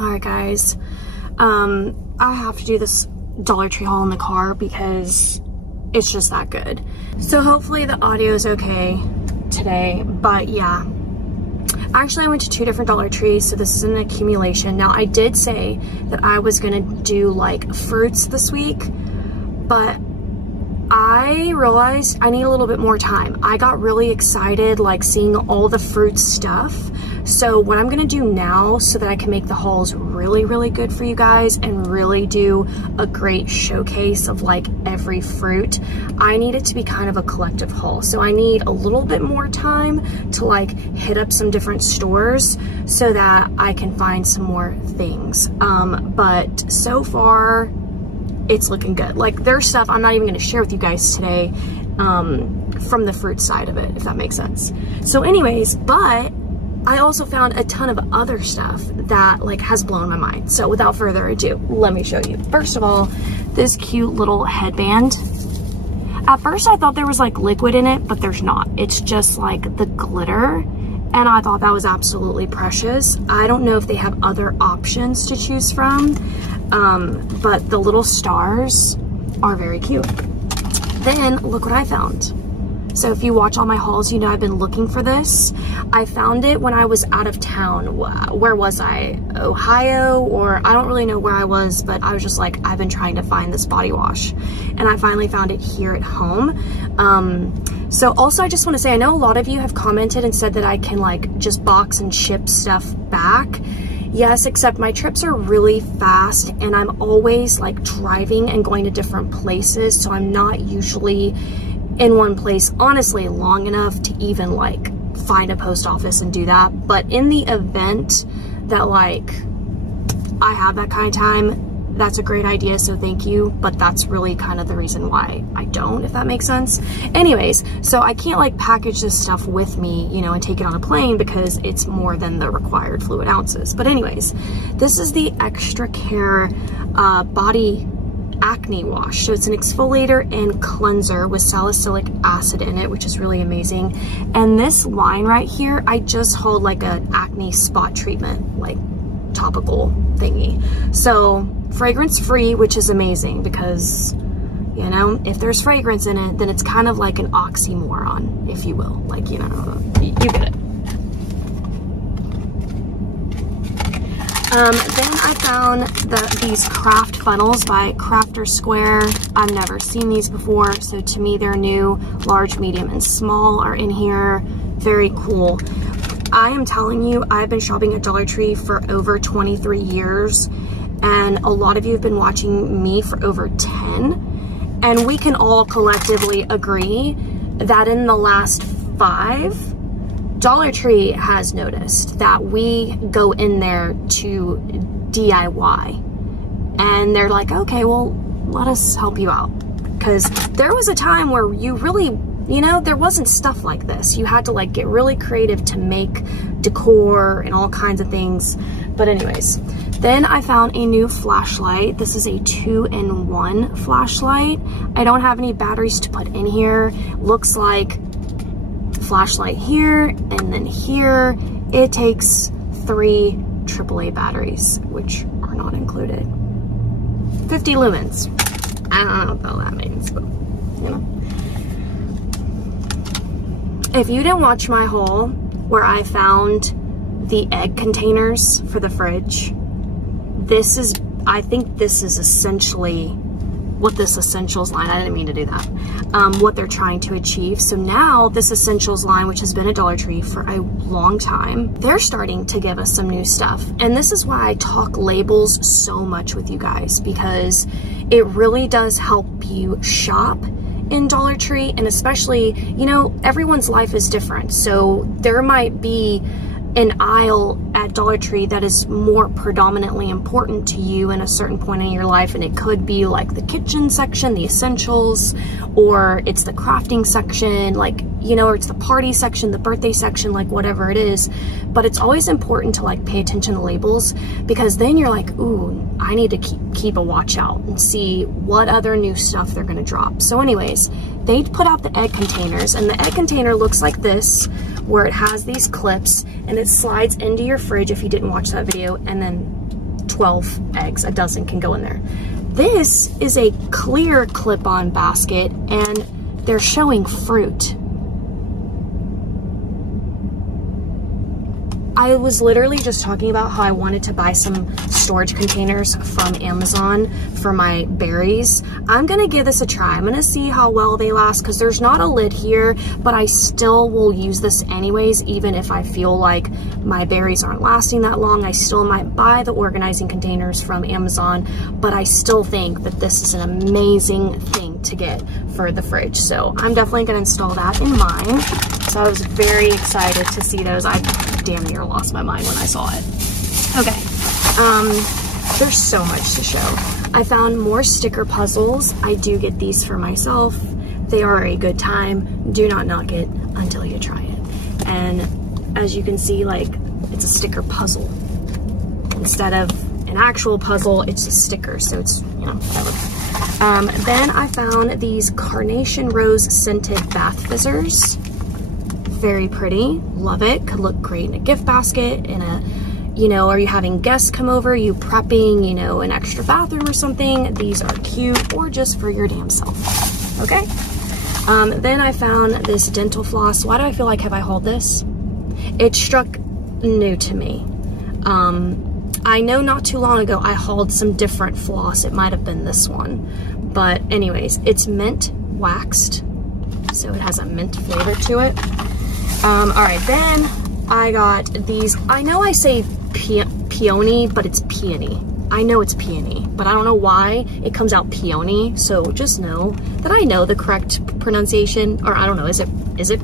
Alright guys, I have to do this Dollar Tree haul in the car because it's just that good. So hopefully the audio is okay today, but yeah. Actually, I went to 2 different Dollar Trees, so this is an accumulation. Now, I did say that I was gonna do like fruits this week, but I realized I need a little bit more time. I got really excited like seeing all the fruit stuff. So what I'm gonna do now so that I can make the hauls really, really good for you guys and really do a great showcase of like every fruit, I need it to be kind of a collective haul. So I need a little bit more time to like hit up some different stores so that I can find some more things. But so far, it's looking good. Like there's stuff I'm not even gonna share with you guys today from the fruit side of it, if that makes sense. So anyways, but I also found a ton of other stuff that like has blown my mind. So without further ado, let me show you. First of all, this cute little headband. At first I thought there was like liquid in it, but there's not. It's just like the glitter. And I thought that was absolutely precious. I don't know if they have other options to choose from, but the little stars are very cute. Then look what I found. So if you watch all my hauls, you know I've been looking for this. I found it when I was out of town. Where was I? Ohio, or I don't really know where I was, but I was just like, I've been trying to find this body wash. And I finally found it here at home. So also I just want to say, I know a lot of you have commented and said that I can like just box and ship stuff back. Yes, except my trips are really fast and I'm always like driving and going to different places. So I'm not usually in one place, honestly, long enough to even like find a post office and do that. But in the event that like I have that kind of time, that's a great idea, so thank you. But that's really kind of the reason why I don't, if that makes sense. Anyways, so I can't like package this stuff with me, you know, and take it on a plane because it's more than the required fluid ounces. But anyways, this is the Extra Care body acne wash. So it's an exfoliator and cleanser with salicylic acid in it, which is really amazing. And this line right here, I just hold like an acne spot treatment, like topical thingy. So fragrance free, which is amazing because, you know, if there's fragrance in it, then it's kind of like an oxymoron, if you will. Like, you know, you get it. Then I found these craft funnels by Crafter Square. I've never seen these before, so to me they're new. Large, medium, and small are in here. Very cool. I am telling you, I've been shopping at Dollar Tree for over 23 years, and a lot of you have been watching me for over 10, and we can all collectively agree that in the last 5, Dollar Tree has noticed that we go in there to DIY, and they're like, okay, well, let us help you out. Because there was a time where you really, you know, there wasn't stuff like this. You had to like get really creative to make decor and all kinds of things. But anyways, then I found a new flashlight. This is a 2-in-1 flashlight. I don't have any batteries to put in here. Looks like flashlight here and then here. It takes 3 AAA batteries, which are not included. 50 lumens. I don't know what the hell that means, but you know. If you didn't watch my haul where I found the egg containers for the fridge, this is, I think this is essentially what this essentials line, I didn't mean to do that, what they're trying to achieve. So now this essentials line, which has been at Dollar Tree for a long time, they're starting to give us some new stuff. And this is why I talk labels so much with you guys, because it really does help you shop in Dollar Tree. And especially, you know, everyone's life is different. So there might be an aisle at Dollar Tree that is more predominantly important to you in a certain point in your life, and it could be like the kitchen section, the essentials, or it's the crafting section, like, you know, or it's the party section, the birthday section, like whatever it is. But it's always important to like pay attention to labels, because then you're like, ooh, I need to keep a watch out and see what other new stuff they're gonna drop. So anyways, they put out the egg containers, and the egg container looks like this, where it has these clips and it slides into your fridge if you didn't watch that video, and then 12 eggs. A dozen can go in there. This is a clear clip-on basket, and they're showing fruit. I was literally just talking about how I wanted to buy some storage containers from Amazon for my berries. I'm gonna give this a try. I'm gonna see how well they last, because there's not a lid here, but I still will use this anyways, even if I feel like my berries aren't lasting that long. I still might buy the organizing containers from Amazon, but I still think that this is an amazing thing to get for the fridge. So I'm definitely gonna install that in mine. So I was very excited to see those. I damn near lost my mind when I saw it. Okay, there's so much to show. I found more sticker puzzles. I do get these for myself. They are a good time. Do not knock it until you try it. And as you can see, like, it's a sticker puzzle. Instead of an actual puzzle, it's a sticker, so it's, you know, whatever. Then I found these carnation rose scented bath fizzers. Very pretty, love it. Could look great in a gift basket, in a, you know, are you having guests come over, you prepping, you know, an extra bathroom or something. These are cute, or just for your damn self, okay? Then I found this dental floss. Why do I feel like, have I hauled this? It struck new to me. I know not too long ago I hauled some different floss. It might have been this one. But anyways, it's mint waxed, so it has a mint flavor to it. All right, then I got these. I know I say peony, but it's peony. I know it's peony, but I don't know why it comes out peony. So just know that I know the correct pronunciation, or I don't know, is it I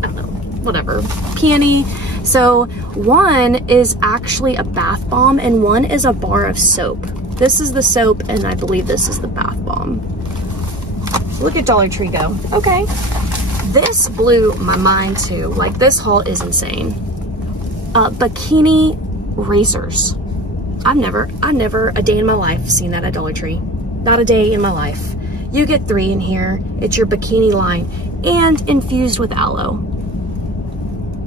don't know, whatever, peony. So one is actually a bath bomb and one is a bar of soap. This is the soap and I believe this is the bath bomb. Look at Dollar Tree go. Okay. This blew my mind too. Like, this haul is insane. Bikini razors. I've never a day in my life seen that at Dollar Tree. Not a day in my life. You get 3 in here. It's your bikini line and infused with aloe.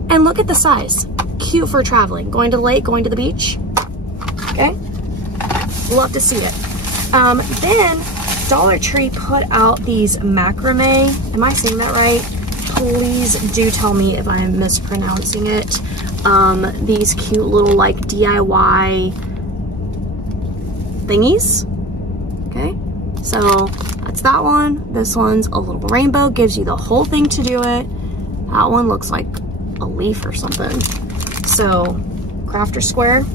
And look at the size. Cute for traveling. Going to the lake, going to the beach. Okay. Love to see it. Then Dollar Tree put out these macrame. Am I saying that right? Please do tell me if I'm mispronouncing it. These cute little like DIY thingies. Okay, so that's that one. This one's a little rainbow, gives you the whole thing to do it. That one looks like a leaf or something. So Crafter Square,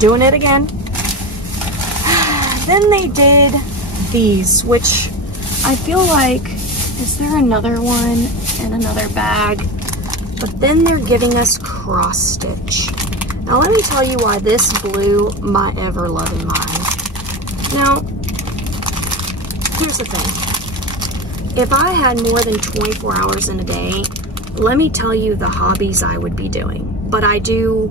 doing it again. Then they did these, which I feel like, is there another one in another bag? But then they're giving us cross stitch. Now let me tell you why this blew my ever-loving mind. Now, here's the thing. If I had more than 24 hours in a day, let me tell you the hobbies I would be doing. But I do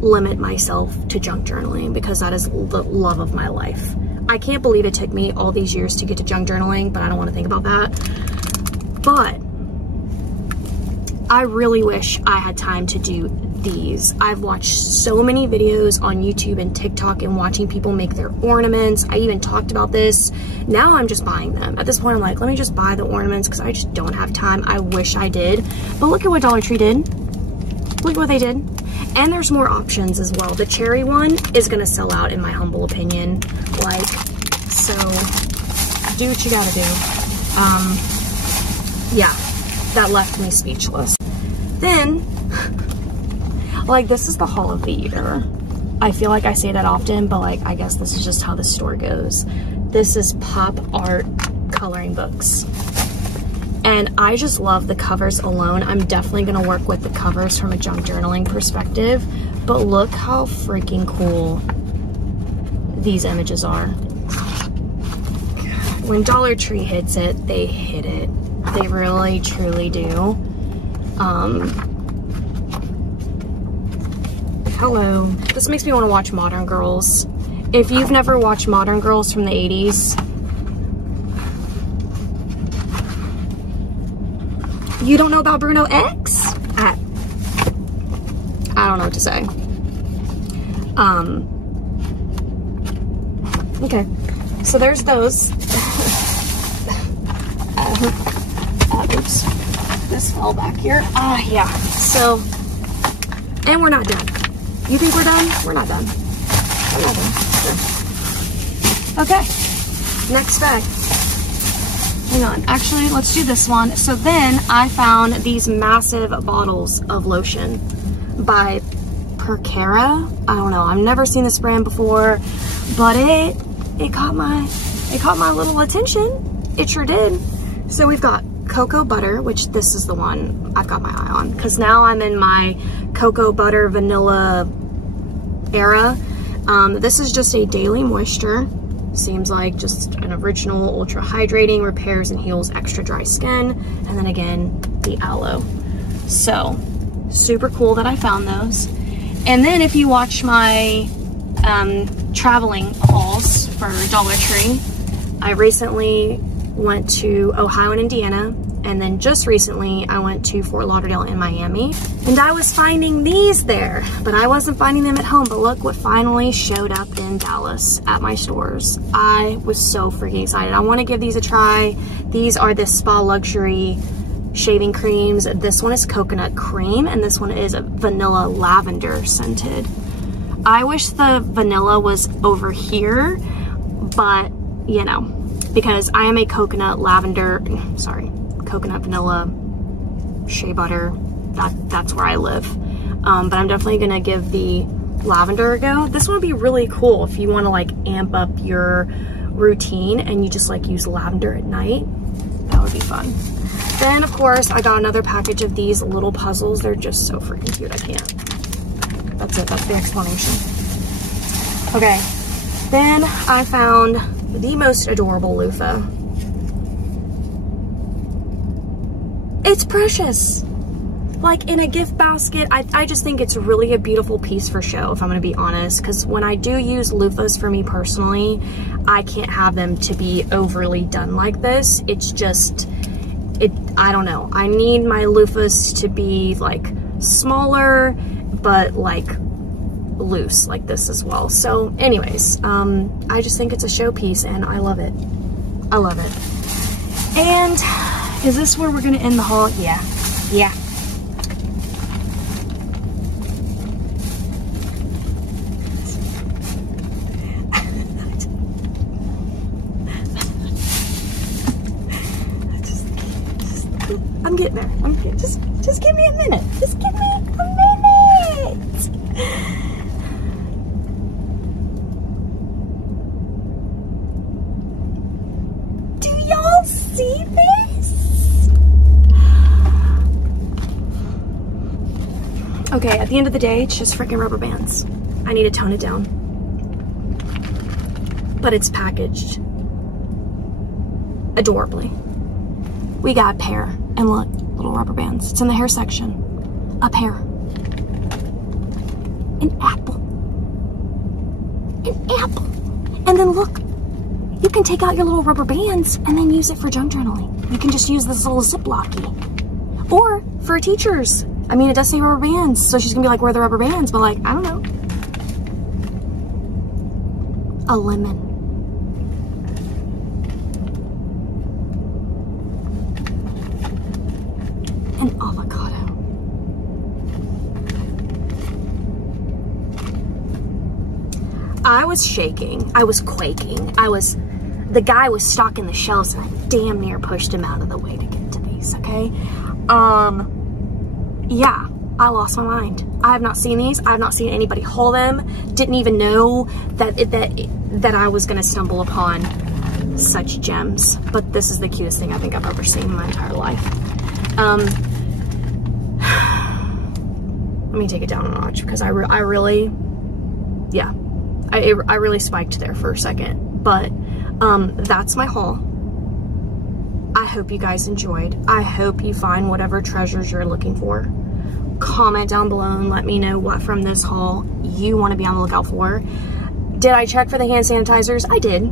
limit myself to junk journaling because that is the love of my life. I can't believe it took me all these years to get to junk journaling, but I don't want to think about that. But I really wish I had time to do these. I've watched so many videos on YouTube and TikTok and watching people make their ornaments. I even talked about this. Now I'm just buying them. At this point, I'm like, let me just buy the ornaments because I just don't have time. I wish I did. But look at what Dollar Tree did. Look at what they did. And there's more options as well. The cherry one is gonna sell out in my humble opinion. Like, so do what you gotta do. Yeah, that left me speechless. Then, like, this is the haul of the year. I feel like I say that often, but like, I guess this is just how the store goes. This is pop art coloring books. And I just love the covers alone. I'm definitely gonna work with the covers from a junk journaling perspective, but look how freaking cool these images are. When Dollar Tree hits it, they hit it. They really, truly do. Hello. This makes me want to watch Modern Girls. If you've never watched Modern Girls from the 80s, you don't know about Bruno X? I don't know what to say. Okay, so there's those. Oops, this fell back here. Yeah, so, and we're not done. You think we're done? We're not done. We're not done. Sure. Okay, next bag. Hang on, actually, let's do this one. So then I found these massive bottles of lotion by Percara. I don't know, I've never seen this brand before, but it caught my little attention. It sure did. So we've got cocoa butter, which this is the one I've got my eye on, because now I'm in my cocoa butter vanilla era. This is just a daily moisture. Seems like just an original ultra hydrating, repairs and heals extra dry skin, and then again the aloe. So super cool that I found those. And then if you watch my traveling hauls for Dollar Tree, I recently went to Ohio and Indiana, and then just recently I went to Fort Lauderdale and Miami, and I was finding these there, but I wasn't finding them at home. But look what finally showed up in Dallas at my stores. I was so freaking excited. I want to give these a try. These are the Spa Luxury shaving creams. This one is coconut cream, and this one is vanilla lavender scented. I wish the vanilla was over here, but you know, because I am a coconut vanilla shea butter. That's where I live. But I'm definitely gonna give the lavender a go. This one would be really cool if you want to like amp up your routine and you just like use lavender at night. That would be fun. Then of course I got another package of these little puzzles. They're just so freaking cute. I can't. That's it. That's the explanation. Okay. Then I found the most adorable loofah. It's precious. Like in a gift basket, I just think it's really a beautiful piece for show, if I'm gonna be honest, because when I do use loofahs for me personally, I can't have them to be overly done like this. It's just, I don't know. I need my loofahs to be like smaller, but like loose like this as well. So anyways, I just think it's a showpiece and I love it. I love it. And is this where we're gonna end the haul? Yeah. Yeah. I'm getting there. Just give me a minute. Just give me a minute. Do y'all see this? Okay, at the end of the day, it's just freaking rubber bands. I need to tone it down. But it's packaged adorably. We got a pair, and look, little rubber bands. It's in the hair section. A pair. An apple. An apple. And then look, you can take out your little rubber bands and then use it for junk journaling. You can just use this little Ziploc-y. Or for teachers. I mean, it does say rubber bands, so she's gonna be like, where are the rubber bands? But like, I don't know. A lemon. An avocado. I was shaking. I was quaking. The guy was stocking the shelves and I damn near pushed him out of the way to get to these, okay? Yeah, I lost my mind. I have not seen these. I have not seen anybody haul them. Didn't even know that I was gonna stumble upon such gems. But this is the cutest thing I think I've ever seen in my entire life. Let me take it down a notch because I really, yeah, I really spiked there for a second. But that's my haul. I hope you guys enjoyed. I hope you find whatever treasures you're looking for. Comment down below and let me know what from this haul you want to be on the lookout for. Did I check for the hand sanitizers? I did.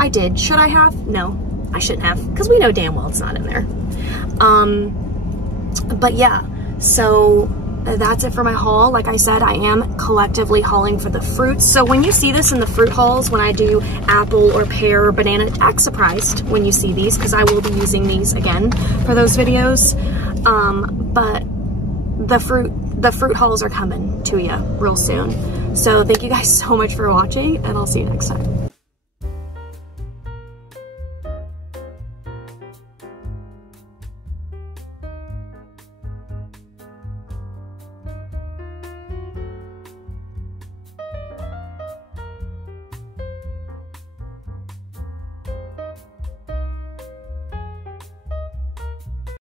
I did. Should I have? No, I shouldn't have, because we know damn well it's not in there. But yeah, so that's it for my haul. Like I said, I am collectively hauling for the fruits. So when you see this in the fruit hauls, when I do apple or pear or banana, act surprised when you see these, because I will be using these again for those videos. But the fruit hauls are coming to you real soon. So thank you guys so much for watching, and I'll see you next time.